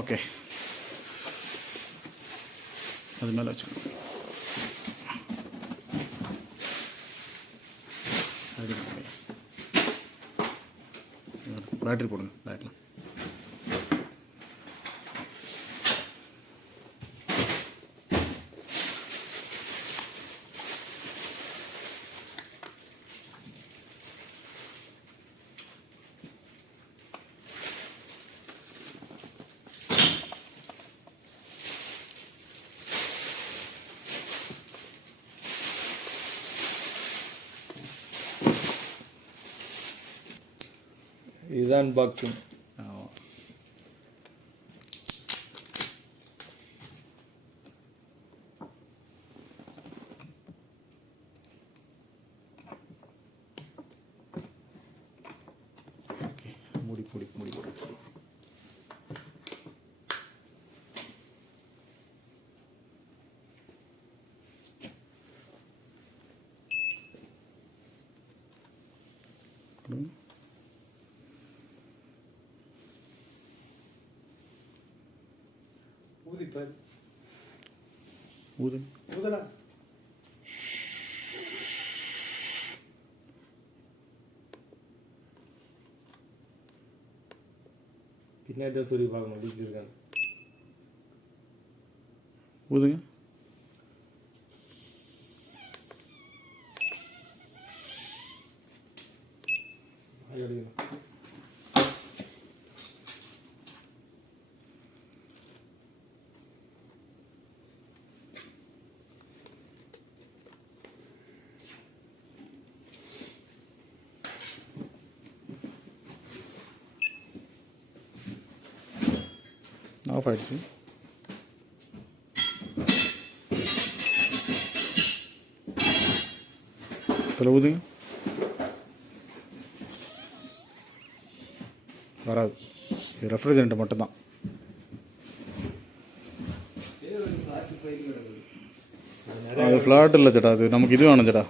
Okay, அது மேலே வச்சுக்கணும். பேட்டரி போடுங்க பேட்டில். இதுதான் அன்பாக்சிங். ஓகே, மூடி மூடி மூடி போடு. ஊதிப்பார், ஊது ஊதலா. பின்னாடி தான் சொல்லி பார்க்கணும் லீக் இருக்கான்னு. ஊதுங்க. ஆஃப் ஆகிடுச்சு. இதில் ஊதுங்க. வராது, இது ரெஃப்ரிஜரண்ட் மட்டும்தான். அது ஃப்ளாட் இல்லை சேட்டா, அது நமக்கு இது வேணும் சேட்டா.